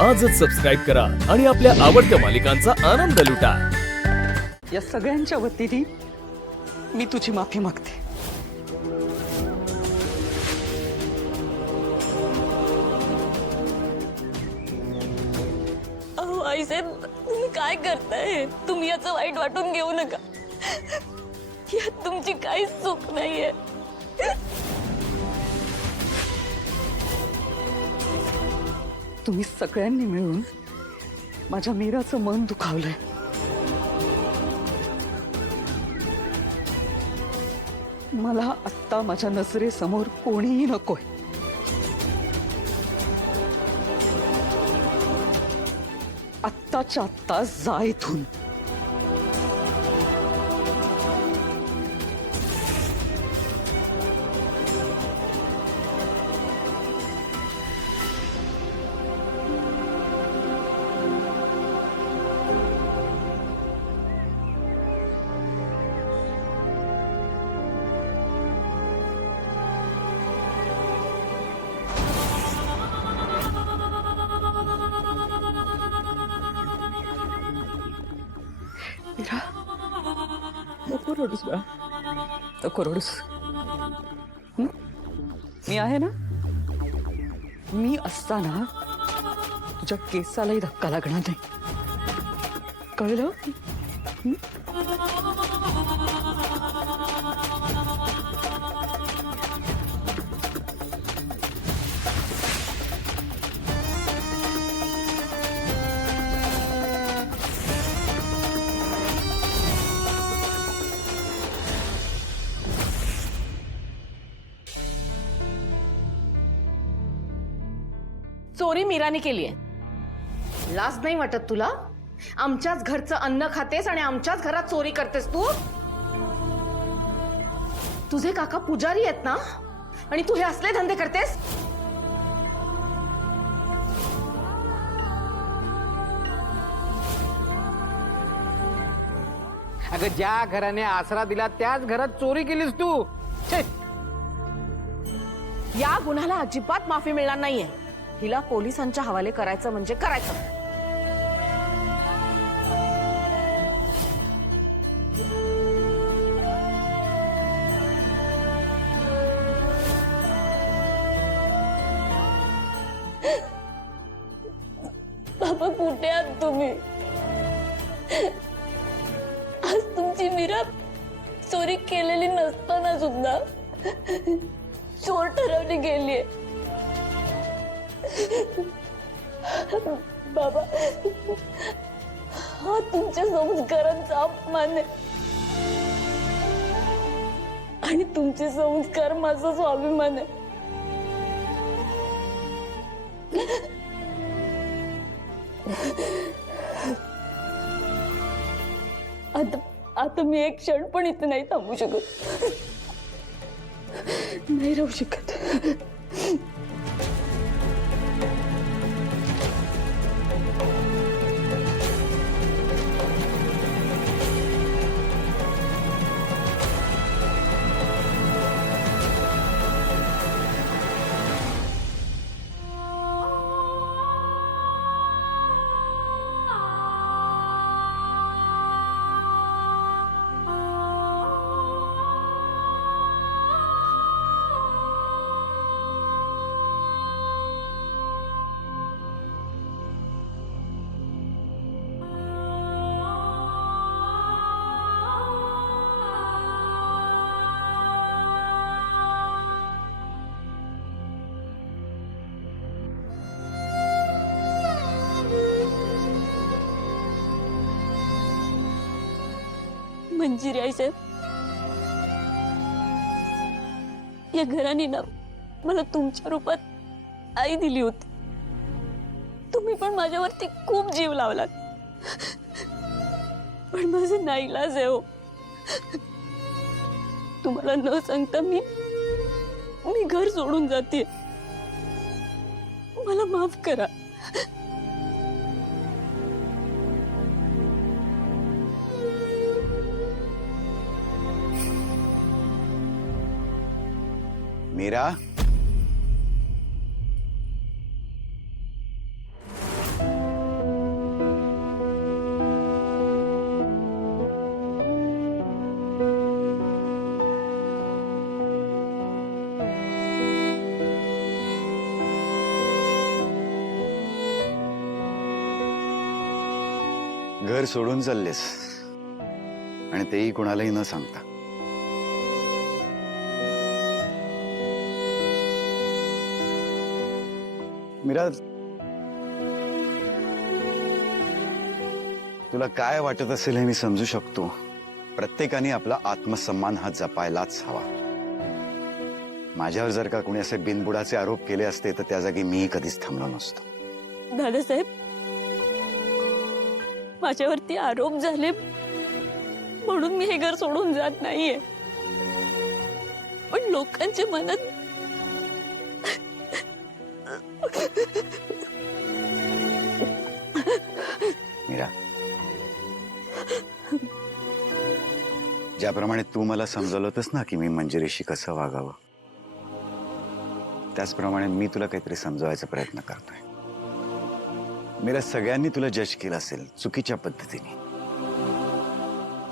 आजच सबस्क्राईब करा आणि आपल्या आवडत्या मालिकांचा आनंद लुटा। या सगळ्यांच्या वतीने मी तुझी माफी मागते। अहो आईसाहेब, तुम्ही काय करताय? तुम्ही याचं वाईट वाटून घेऊ नका। यात तुमची काहीच चूक नाहीये। तुम्ही सगळ्यांनी मिळून माझ्या मीराचं मन दुखावलंय। मला आत्ता माझ्या नजरेसमोर कोणीही नकोय। आत्ताच्या आत्ता जा इथून। मीरा, नको रडूस बा, नको रडूस। मी आहे ना, मी असताना तुझ्या केसालाही धक्का लागणार नाही, कळलं? चोरी मीराने केली आहे। लाज नाही वाटत तुला? आमच्याच घरचं अन्न खातेस आणि आमच्याच घरात चोरी करतेस तू। तुझे काका पुजारी आहेत ना, आणि तू हे असले धंदे करतेस? अगं, ज्या घराने आसरा दिला त्याच घरात चोरी केलीस तू। छे! या गुन्ह्याला अजिबात माफी मिळणार नाहीये। हिला पोलिसांच्या हवाले करायचं म्हणजे करायचं। बाबा, कुठे आहात तुम्ही? आज तुमची मीरा चोरी केलेली नसताना सुद्धा चोर ठरवली गेलीये। बाबा, हा तुमच्या संस्कारांचा अपमान आहे, आणि तुमचे संस्कार माझा स्वाभिमान आहे। आता मी एक क्षण पण इथे नाही थांबू शकत, नाही राहू शकत। मंजिरी आईसाहेब, या घराने ना मला तुमच्या रूपात आई दिली होती। तुम्ही पण माझ्यावरती खूप जीव लावलात, पण माझं नाईलाज आहे हो। तुम्हाला न सांगता मी घर सोडून जाते। मला माफ करा। मीरा, घर सोडून चाललेस आणि तेही कुणालाही न सांगता. मीरा, तुला काय वाटत असेल हे मी समजू शकतो. प्रत्येकाने आपला आत्मसन्मान हा जपायलाच हवा. माझ्यावर जर का कोणी असे बिनबुडाचे आरोप केले असते तर त्या जागी मी कधीच थांबलो नसतो. दादासाहेब, माझ्यावरती आरोप झाले म्हणून मी हे घर सोडून जात नाहीये, पण लोकांच्या मनात मीरा, ज्याप्रमाणे तू मला समजवलं होतंस ना की मी मंजिरीशी कसं वागावं, त्याचप्रमाणे मी तुला काहीतरी समजवायचा प्रयत्न करतोय. मीरा, सगळ्यांनी तुला जज केलं असेल चुकीच्या पद्धतीने,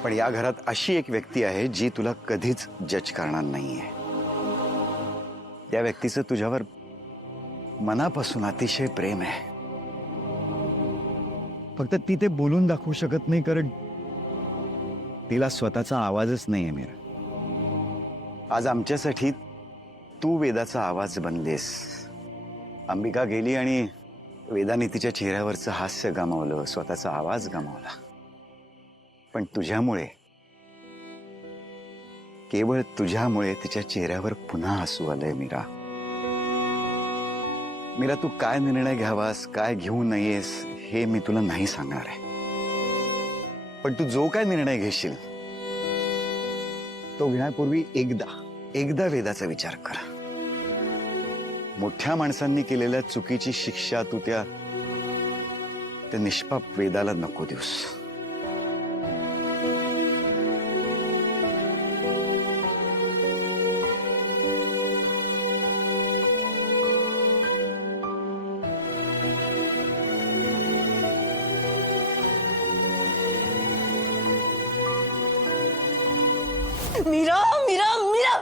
पण या घरात अशी एक व्यक्ती आहे जी तुला कधीच जज करणार नाहीये. त्या व्यक्तीचं तुझ्यावर मनापासून अतिशय प्रेम आहे. फक्त ती ते बोलून दाखवू शकत नाही, कारण तिला स्वतःचा आवाजच नाहीये. मीरा, आज आमच्यासाठी तू वेदाचा आवाज बनलेस. अंबिका गेली आणि वेदाने तिच्या चेहऱ्यावरचं हास्य गमावलं, स्वतःचा आवाज गमावला. पण तुझ्यामुळे, केवळ तुझ्यामुळे तिच्या चेहऱ्यावर पुन्हा हसू आलंय. मीरा, मीरा, तू काय निर्णय घ्यावास, काय घेऊ नयेस हे मी तुला नाही सांगणार आहे, पण तू जो काय निर्णय घेशील तो घेण्यापूर्वी एकदा वेदाचा विचार कर. मोठ्या माणसांनी केलेल्या चुकीची शिक्षा तू त्या निष्पाप वेदाला नको देऊस. मीरा, मीरा, मीरा,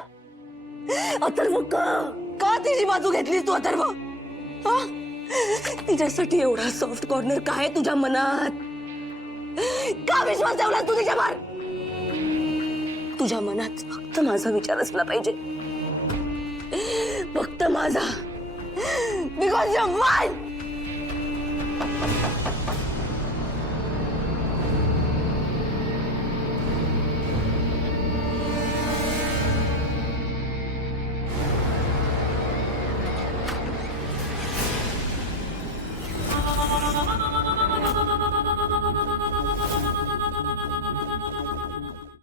अथर्व, का तिची बाजू घेतलीस तू? अथर्व, तिच्यासाठी एवढा सॉफ्ट कॉर्नर काय तुझ्या मनात? का विश्वास ठेवलास तू तिच्यावर? तुझ्या मनात फक्त माझा विचार असला पाहिजे, फक्त माझा, बिकॉज यू आर माइन.